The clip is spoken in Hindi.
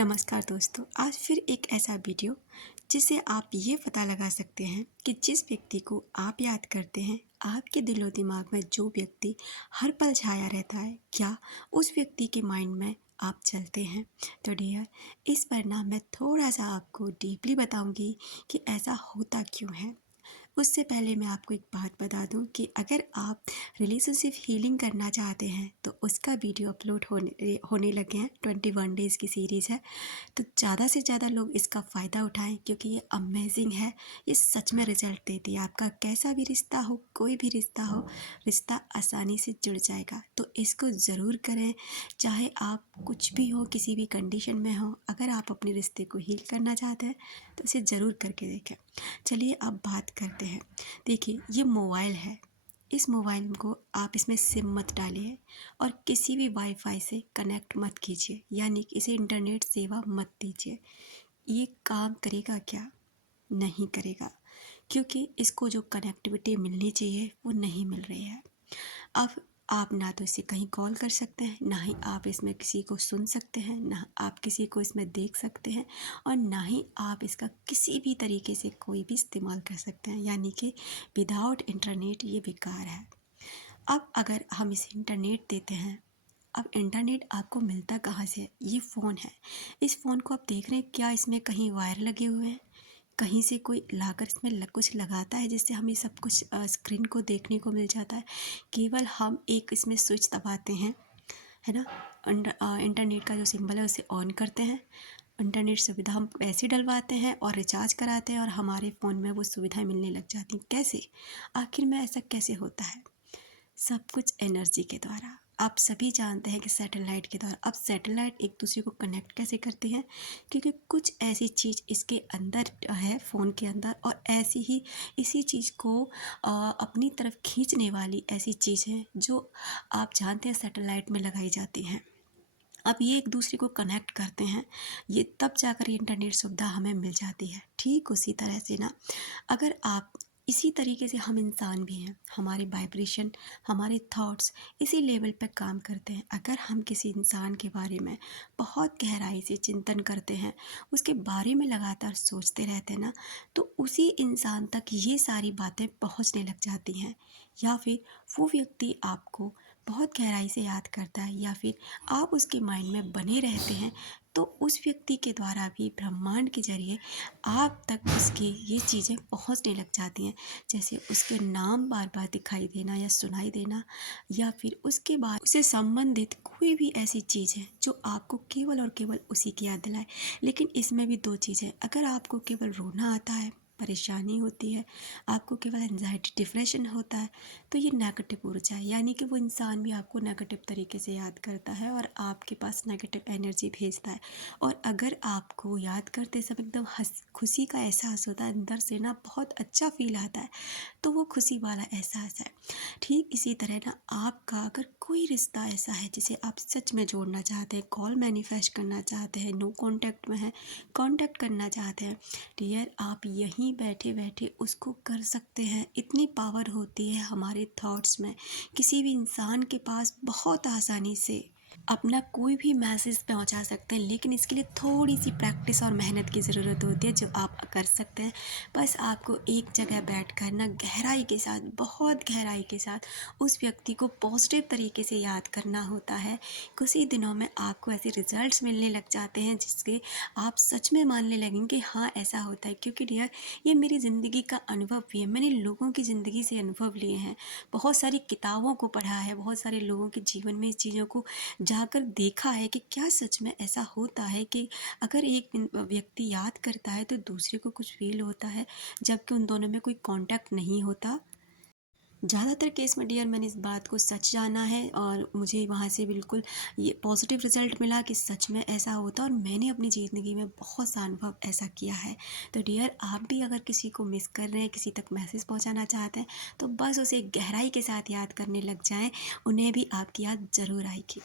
नमस्कार दोस्तों, आज फिर एक ऐसा वीडियो जिससे आप ये पता लगा सकते हैं कि जिस व्यक्ति को आप याद करते हैं, आपके दिलो दिमाग में जो व्यक्ति हर पल छाया रहता है, क्या उस व्यक्ति के माइंड में आप चलते हैं। तो डियर, इस पर ना मैं थोड़ा सा आपको डीपली बताऊंगी कि ऐसा होता क्यों है। उससे पहले मैं आपको एक बात बता दूं कि अगर आप रिलेशनशिप हीलिंग करना चाहते हैं तो उसका वीडियो अपलोड होने लगे हैं। 21 डेज़ की सीरीज़ है, तो ज़्यादा से ज़्यादा लोग इसका फ़ायदा उठाएं क्योंकि ये अमेजिंग है। ये सच में रिजल्ट देती है। आपका कैसा भी रिश्ता हो, कोई भी रिश्ता हो, रिश्ता आसानी से जुड़ जाएगा। तो इसको ज़रूर करें, चाहे आप कुछ भी हो, किसी भी कंडीशन में हो। अगर आप अपने रिश्ते को हील करना चाहते हैं तो इसे ज़रूर करके देखें। चलिए अब बात करते हैं। देखिए, ये मोबाइल है। इस मोबाइल को आप इसमें सिम मत डालिए और किसी भी वाईफाई से कनेक्ट मत कीजिए, यानी कि इसे इंटरनेट सेवा मत दीजिए। ये काम करेगा क्या? नहीं करेगा, क्योंकि इसको जो कनेक्टिविटी मिलनी चाहिए वो नहीं मिल रही है। अब आप ना तो इसे कहीं कॉल कर सकते हैं, ना ही आप इसमें किसी को सुन सकते हैं, ना आप किसी को इसमें देख सकते हैं, और ना ही आप इसका किसी भी तरीके से कोई भी इस्तेमाल कर सकते हैं। यानी कि विदाउट इंटरनेट ये बेकार है। अब अगर हम इसे इंटरनेट देते हैं, अब इंटरनेट आपको मिलता कहाँ से है? ये फ़ोन है। इस फ़ोन को आप देख रहे हैं, क्या इसमें कहीं वायर लगे हुए हैं? कहीं से कोई लाकर इसमें कुछ लगाता है जिससे हमें सब कुछ स्क्रीन को देखने को मिल जाता है? केवल हम एक इसमें स्विच दबाते हैं, है ना। इंटरनेट का जो सिंबल है उसे ऑन करते हैं। इंटरनेट सुविधा हम पैसे डलवाते हैं और रिचार्ज कराते हैं और हमारे फ़ोन में वो सुविधाएं मिलने लग जाती हैं। कैसे? आखिर में ऐसा कैसे होता है? सब कुछ एनर्जी के द्वारा। आप सभी जानते हैं कि सैटेलाइट के द्वारा। अब सैटेलाइट एक दूसरे को कनेक्ट कैसे करते हैं? क्योंकि कुछ ऐसी चीज़ इसके अंदर है, फ़ोन के अंदर, और ऐसी ही इसी चीज़ को अपनी तरफ खींचने वाली ऐसी चीज़ है जो आप जानते हैं सैटेलाइट में लगाई जाती हैं। अब ये एक दूसरे को कनेक्ट करते हैं, ये तब जाकर ये इंटरनेट सुविधा हमें मिल जाती है। ठीक उसी तरह से ना, अगर आप इसी तरीके से हम इंसान भी हैं, हमारे वाइब्रेशन, हमारे थॉट्स इसी लेवल पर काम करते हैं। अगर हम किसी इंसान के बारे में बहुत गहराई से चिंतन करते हैं, उसके बारे में लगातार सोचते रहते हैं ना, तो उसी इंसान तक ये सारी बातें पहुंचने लग जाती हैं। या फिर वो व्यक्ति आपको बहुत गहराई से याद करता है, या फिर आप उसके माइंड में बने रहते हैं, तो उस व्यक्ति के द्वारा भी ब्रह्मांड के जरिए आप तक उसकी ये चीज़ें पहुंचने लग जाती हैं। जैसे उसके नाम बार बार दिखाई देना या सुनाई देना, या फिर उसके बाद उससे संबंधित कोई भी ऐसी चीज़ है जो आपको केवल और केवल उसी की याद दिलाए। लेकिन इसमें भी दो चीज़ें, अगर आपको केवल रोना आता है, परेशानी होती है, आपको केवल एंजाइटी डिप्रेशन होता है, तो ये नेगेटिव ऊर्जा है। यानी कि वो इंसान भी आपको नेगेटिव तरीके से याद करता है और आपके पास नेगेटिव एनर्जी भेजता है। और अगर आपको याद करते समय एकदम खुशी का एहसास होता है, अंदर से ना बहुत अच्छा फील आता है, तो वो खुशी वाला एहसास है। ठीक इसी तरह ना, आपका अगर कोई रिश्ता ऐसा है जिसे आप सच में जोड़ना चाहते हैं, कॉल मैनिफेस्ट करना चाहते हैं, नो कांटेक्ट में है, कांटेक्ट करना चाहते हैं, डियर, आप यहीं बैठे बैठे उसको कर सकते हैं। इतनी पावर होती है हमारे थॉट्स में। किसी भी इंसान के पास बहुत आसानी से अपना कोई भी मैसेज पहुंचा सकते हैं, लेकिन इसके लिए थोड़ी सी प्रैक्टिस और मेहनत की ज़रूरत होती है, जो आप कर सकते हैं। बस आपको एक जगह बैठकर ना गहराई के साथ, बहुत गहराई के साथ उस व्यक्ति को पॉजिटिव तरीके से याद करना होता है। कुछ ही दिनों में आपको ऐसे रिजल्ट्स मिलने लग जाते हैं जिसके आप सच में मानने लगेंगे कि हाँ, ऐसा होता है। क्योंकि डियर, ये मेरी ज़िंदगी का अनुभव भी है। मैंने लोगों की ज़िंदगी से अनुभव लिए हैं, बहुत सारी किताबों को पढ़ा है, बहुत सारे लोगों के जीवन में इस चीज़ों को जाकर देखा है कि क्या सच में ऐसा होता है कि अगर एक व्यक्ति याद करता है तो दूसरे को कुछ फील होता है, जबकि उन दोनों में कोई कांटेक्ट नहीं होता। ज़्यादातर केस में डियर, मैंने इस बात को सच जाना है और मुझे वहाँ से बिल्कुल ये पॉजिटिव रिजल्ट मिला कि सच में ऐसा होता, और मैंने अपनी ज़िंदगी में बहुत सा अनुभव ऐसा किया है। तो डियर, आप भी अगर किसी को मिस कर रहे हैं, किसी तक मैसेज पहुँचाना चाहते हैं, तो बस उसे गहराई के साथ याद करने लग जाएं, उन्हें भी आपकी याद ज़रूर आएगी।